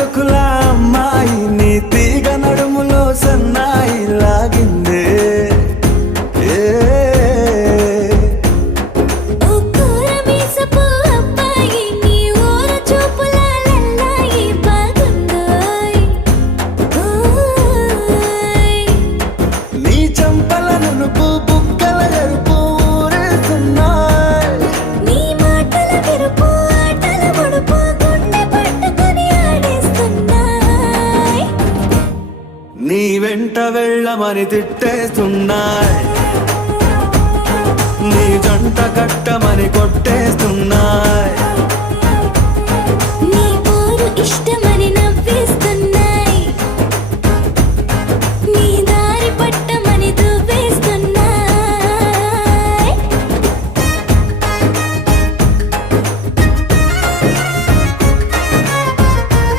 పలుకుల అమ్మాయి నీ తీగ నడుములో సన్నాయి లాగిందే ఏ నీ చంపల నునుపు బుగ్గల ఎరుపు ఊరేస్తున్నాయి నీ మాటల విరుపు ఆటల ముడుపు గుండె పట్టుకొని ఆడేస్తున్నాయి నీ వెంట వెళ్ళమని తిట్టేస్తున్నాయి నీ జంట కట్టమని కొట్టేస్తున్నాయి